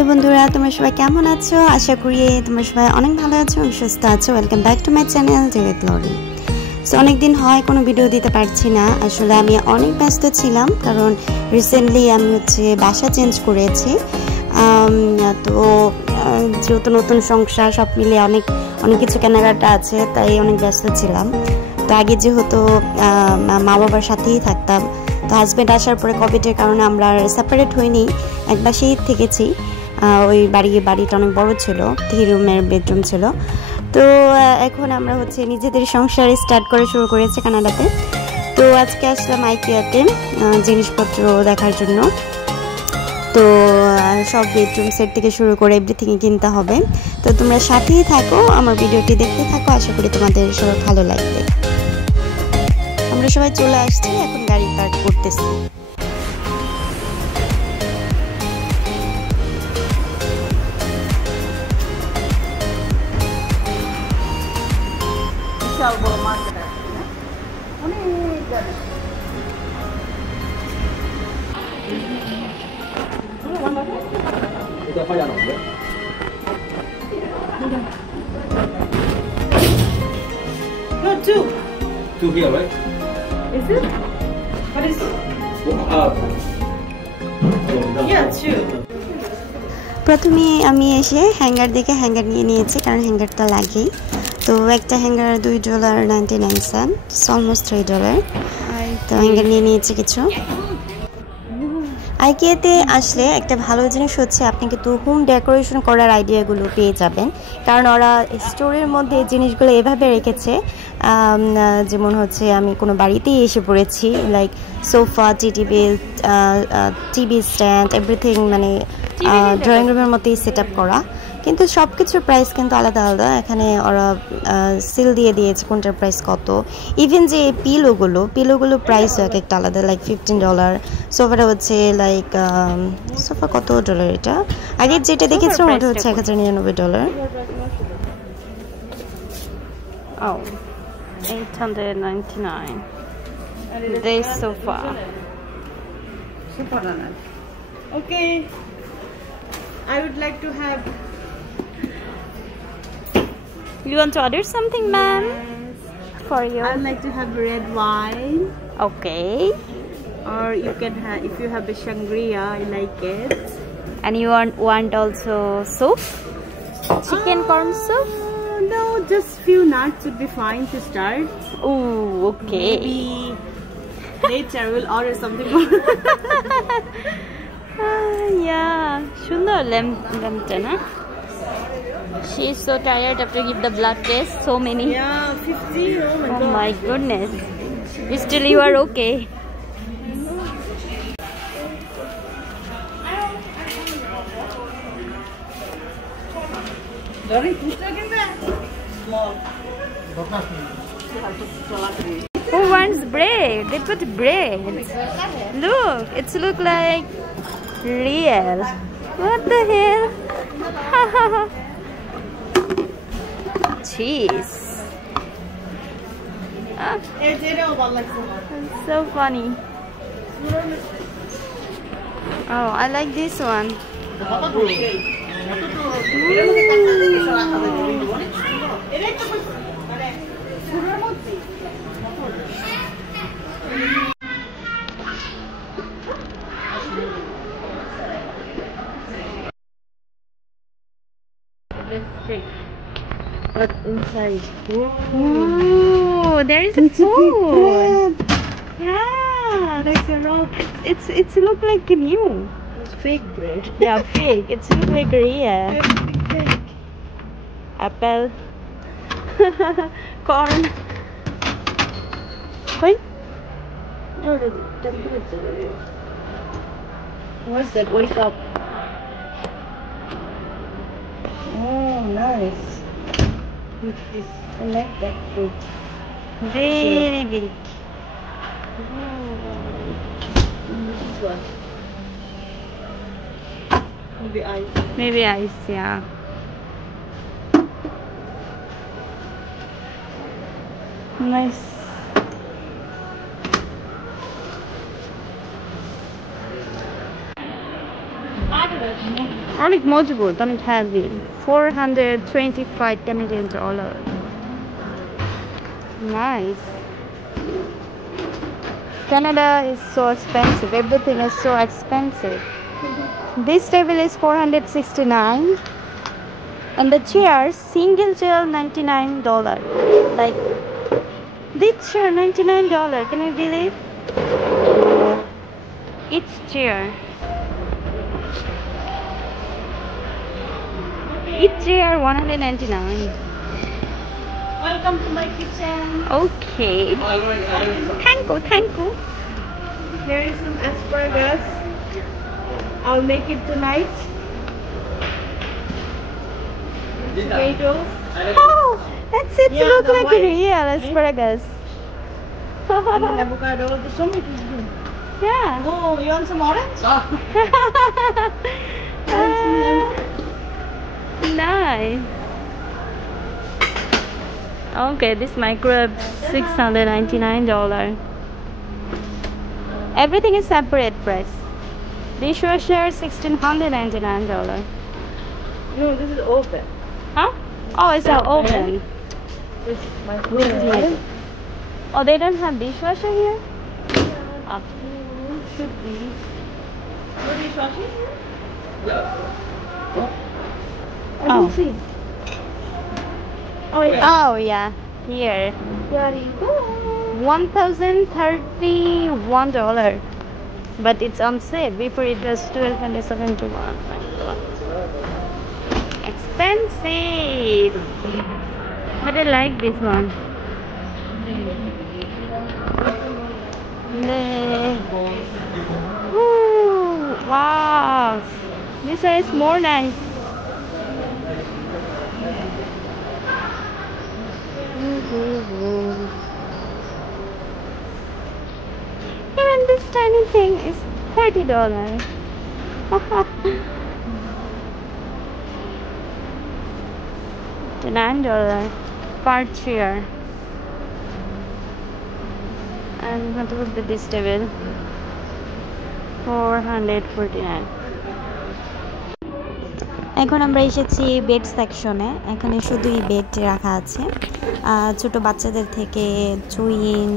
Hello বন্ধুরা, তোমরা সবাই কেমন আছো? আশা করি তোমরা সবাই অনেক ভালো আছো এবং সুস্থ আছো। Welcome back to my channel direct glory. So অনেকদিন হয় কোনো ভিডিও দিতে পারছি না। আসলে আমি অনেক ব্যস্ত ছিলাম, কারণ রিসেন্টলি আমি বাসা চেঞ্জ করেছি। তো যেহেতু নতুন সংসার, সব মিলে অনেক কিছু কেনাকাটা আছে, তাই অনেক ব্যস্ত ছিলাম। তো আগে যেহেতু মা বাবার সাথেই থাকতাম, তো হাজব্যান্ড আসার পরে কোভিডের কারণে আমরা সেপারেট হইনি, এক বাসেই থেকেছি। ওই বাড়িটা অনেক বড় ছিল, 3 রুমের বেডরুম ছিল। তো এখন আমরা নিজেদের সংসার স্টার্ট করে শুরু করেছি কানাডাতে। তো আজকে আসলাম আইকিয়াতে জিনিসপত্র দেখার জন্য। তো সব বেডরুম সেট থেকে শুরু করে এভরিথিং কিনতে হবে। তো তোমরা সাথেই থাকো, আমার ভিডিওটি দেখতে থাকো, আশা করি তোমাদের সবাই ভালো লাগবে। আমরা সবাই চলে আসছি, এখন গাড়ি পার্ক করতেছি। No, two. Two here, right? Is it? What is? Yeah, two. প্রথমে আমি এসে হ্যাঙ্গার দেখে হ্যাঙ্গার নিয়ে নিয়েছি, কারণ হ্যাঙ্গারটা লাগেই। তো একটা হ্যাঙ্গার $2.99, অলমোস্ট $3। তো হ্যাঙ্গার নিয়ে নিয়েছি কিছু। আইকিয়াতে আসলে একটা ভালো জিনিস হচ্ছে, আপনি কিন্তু হোম ডেকোরেশন করার আইডিয়াগুলো পেয়ে যাবেন, কারণ ওরা স্টোরের মধ্যে জিনিসগুলো এভাবে রেখেছে যেমন আমি কোনো বাড়িতেই এসে পড়েছি, like sofa, table, TV stand, everything, মানে ড্রয়িং রুমের মতোই সেট আপ করা। কিন্তু সব কিছুর প্রাইস কিন্তু আলাদা আলাদা। এখানে ওরা সিল দিয়ে দিয়েছে কোনটার প্রাইস কত। ইভেন যে পিলোগুলো প্রাইসও এক একটা আলাদা, লাইক $15। সোফাটা লাইক সোফা কত ডলার? এটা আগে যেটা দেখেছিলাম ওটা $1099। Oh, $899. This sofa. Okay. I would like to have. You want to order something, ma'am? For you? I'd like to have red wine. Okay. Or you can have, if you have a sangria, I like it. And you want also soup? Chicken corn soup? No, just few nuts would be fine to start. Oh, okay. Maybe later we'll order something more. Yeah, Sundar Lambton, huh? She is so tired after give the blood test. So many. Yeah, 50. Oh my god. Oh my goodness. Still you are okay. Who wants bread? They put bread. Look, it's look like real. What the hell? Cheese. Ah, so funny. Oh, I like this one. What's inside? Oh, there is a food. Yeah, there's a rock. It's look like new. It's fake bread. Yeah, fake. It's look like real. Fake. Apple. Corn. Wait. No, the temperature. What's that? Wake up. Oh, nice. I like that fruit. Very big. This is what? Maybe ice. Maybe ice, yeah. Nice. অনেক মজবুত, অনেক heavy. $425 Canadian dollar. Nice. Canada is so expensive. Everything is so expensive. This table is $469, and the chairs, single chair $99. Like this chair $99. Can you believe? Each chair. Each chair $199. Welcome to my kitchen. Okay. Thank you. Here is some asparagus. I'll make it tonight. Potatoes. Oh, that's it. Yeah, Look the like white. real asparagus. And avocado. There's so many things. Yeah. Oh, you want some orange? Nice. Okay, this microwave $699. Everything is separate price. Dishwasher $1,699. No, this is open. Huh? Oh, it's all open. This is microwave. Oh, they don't have dishwasher here? Oh. Should be. What are you watching? I Oh. don't see. Oh yeah. Oh yeah, here. There you go. $1,031. But it's on sale. Before it was $1,271. Expensive. But I like this one. Ooh, wow. This is more nice. Even this tiny thing is $30. $9 per chair. And what about this table? $449. এখন আমরা এসেছি bed সেকশনে। এখানে শুধুই bed রাখা আছে, ছোট বাচ্চাদের থেকে twin,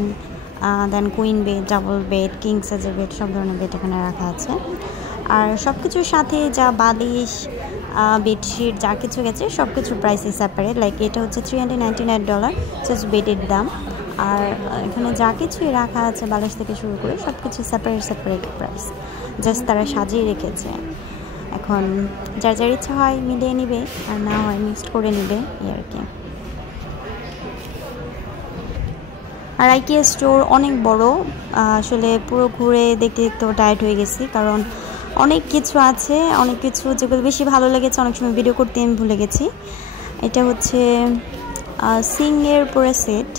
then queen bed, double bed, king সাইজের বেড, সব ধরনের বেড এখানে রাখা আছে। আর সব কিছুর সাথে যা বালিশ, বেডশিট যা কিছু গেছে সব কিছুর প্রাইসই সেপারেট। লাইক এটা হচ্ছে $399 জাস্ট বেডের দাম। আর এখানে যা কিছুই রাখা আছে বালিশ থেকে শুরু করে সব কিছু সেপারেট প্রাইস, জাস্ট তারা সাজিয়ে রেখেছে। এখন যার যার ইচ্ছা হয় মিলিয়ে নেবে, আর না হয় মিক্সড করে নেবে এই আর কি। আর আইকিয়া স্টোর অনেক বড়, আসলে পুরো ঘুরে দেখতে দেখতে টায়ার্ড হয়ে গেছি, কারণ অনেক কিছু আছে, অনেক কিছু যেগুলো বেশি ভালো লেগেছে অনেক সময় ভিডিও করতে আমি ভুলে গেছি। এটা হচ্ছে সিংয়ের পুরো সেট,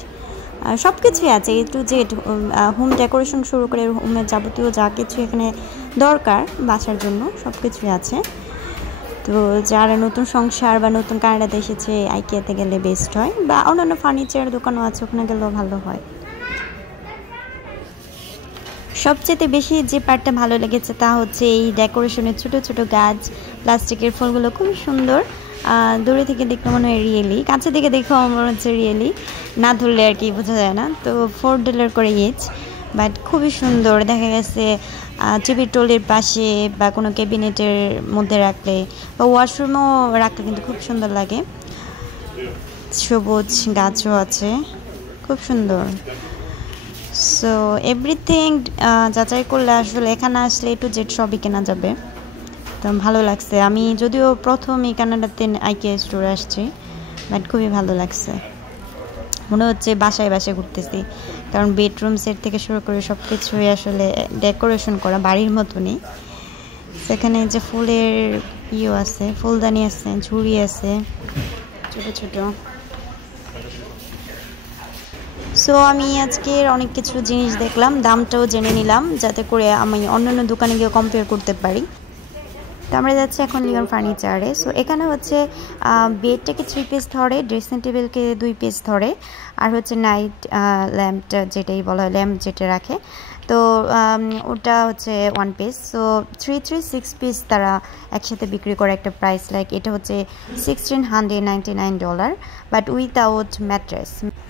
সব কিছুই আছে এ টু জেড, হোম ডেকোরেশন শুরু করে হোমের যাবতীয় যা কিছু এখানে দরকার বাসার জন্য সব কিছুই আছে। তো যারা নতুন সংসার বা নতুন কানাডাতে এসেছে আইকিয়াতে গেলে বেস্ট হয়, বা অন্যান্য ফার্নিচার দোকানও আছে ওখানে গেলেও ভালো হয়। সবচেয়ে বেশি যে পার্টটা ভালো লেগেছে তা হচ্ছে এই ডেকোরেশনের ছোট ছোট গাছ, প্লাস্টিকের ফুলগুলো খুবই সুন্দর। দূরে থেকে দেখলে মনে হয় রিয়েলি, কাছে থেকে দেখেও মনে হচ্ছে রিয়েলি, না ধরলে আর কি বোঝা যায় না। তো $4 করে ইচ, বাট খুবই সুন্দর। দেখা গেছে টিভির টোলের পাশে বা কোনো ক্যাবিনেটের মধ্যে রাখলে বা ওয়াশরুমও রাখলে কিন্তু খুব সুন্দর লাগে। সবুজ গাছও আছে, খুব সুন্দর। সো এভরিথিং যাচাই করলে আসলে এখানে আসলে এ টু জেড সবই কেনা যাবে। তো ভালো লাগছে, আমি যদিও প্রথম এই কানাডাতে আইকিয়া স্টোরে আসছি, বাট খুবই ভালো লাগছে। মনে হচ্ছে বাসায় ঘুরতেছি, কারণ বেডরুম সেট থেকে শুরু করে সব কিছুই আসলে ডেকোরেশন করা বাড়ির মতনই। সেখানে যে ফুলের আছে, ফুলদানি আছে, ঝুড়ি আছে ছোট ছোট। সো আমি আজকের অনেক কিছু জিনিস দেখলাম, দামটাও জেনে নিলাম যাতে করে আমি অন্যান্য দোকানে গিয়ে কম্পেয়ার করতে পারি। তো আমরা যাচ্ছি এখন লিওন ফার্নিচারে। সো এখানে হচ্ছে বেডটাকে 3 পিস ধরে, ড্রেসিং টেবিলকে 2 পিস ধরে, আর হচ্ছে নাইট ল্যাম্পটা যেটাই বলা হয়, ল্যাম্প যেটা রাখে তো ওটা হচ্ছে 1 পিস। সো 6 পিস তারা একসাথে বিক্রি করে একটা প্রাইস, লাইক এটা হচ্ছে $1699, বাট উইথাউট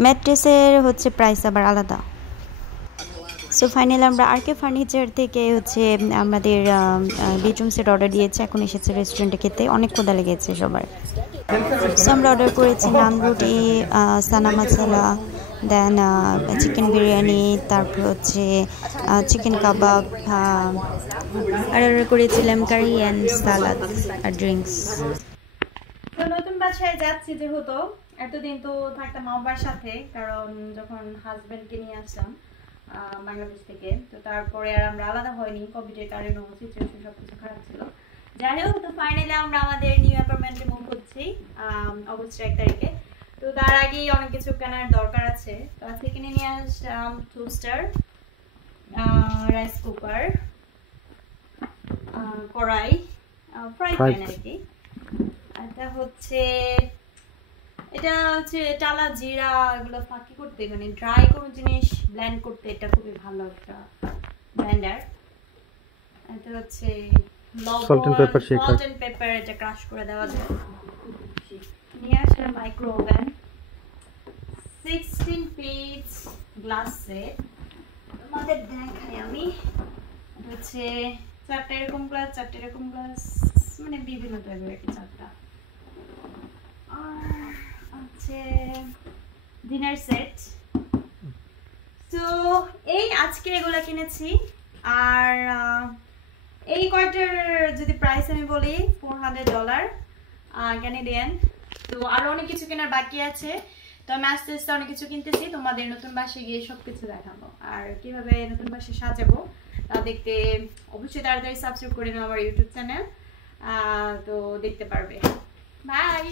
ম্যাট্রেসের হচ্ছে প্রাইস আবার আলাদা। সো ফাইনালি আমরা আর কে ফার্নিচার থেকে হচ্ছে আমাদের বেডরুম সেট অর্ডার দিয়েছি, এখন এসেছে রেস্টুরেন্টে খেতে, অনেক ক্ষুধা লেগেছে সবার। সো আমরা অর্ডার করেছি নান রুটি, সানা মশলা, দেন চিকেন বিরিয়ানি, তারপর হচ্ছে চিকেন কাবাব, আর অর্ডার করেছিলাম কারি অ্যান্ড সালাদ আর ড্রিঙ্কস। তো নতুন বাসায় যাচ্ছি, যেহেতু এতদিন তো থাকতাম আমার সাথে, কারণ যখন হাজবেন্ডকে নিয়ে আসলাম বাংলাদেশ থেকে, তো তারপরে আর আমরা আলাদা হয়নি কোভিডের কারণে, সিচুয়েশন সবকিছু খারাপ ছিল। যাই হোক, তো ফাইনালি আমরা আমাদের নিউ অ্যাপার্টমেন্টে মুভ করছি অগস্ট 1 তারিখে। তো তার আগেই অনেক কিছু কেনার দরকার আছে। তো আজকে কিনে নিয়ে আসলাম টোস্টার, রাইস কুকার, কড়াই, ফ্রাই প্যান আর কি। এটা হচ্ছে টালা জিরা এগুলো ফাঁকি করতে, মানে ড্রাই কোনো জিনিস ব্লেন্ড করতে এটা খুবই ভালো একটা ব্লেন্ডার। এটা হচ্ছে সল্ট এন্ড পেপার, এটা ক্রাশ করে দেওয়া যায়। নিয়ে আসলাম micro oven, 16 piece glass set. তোমাদের দেখাই আমি, হচ্ছে 4টা এরকম গ্লাস, 4টা এরকম গ্লাস, মানে বিভিন্ন টাইপের একটা 4টা। আছে ডিনার সেট। তো এই আজকে এগুলা কিনেছি। আর এই কয়টার যদি প্রাইস আমি বলি $400 ক্যানাডিয়ান। তো আরো অনেক কিছু কেনার বাকি আছে, তো আমি আস্তে আস্তে অনেক কিছু কিনতেছি, তোমাদের নতুন বাসায় গিয়ে সবকিছু দেখাবো আর কিভাবে নতুন বাসায় সাজাবো তা দেখতে অবশ্যই তাড়াতাড়ি সাবস্ক্রাইব করে নাও আমার ইউটিউব চ্যানেল, তো দেখতে পারবে। বাই।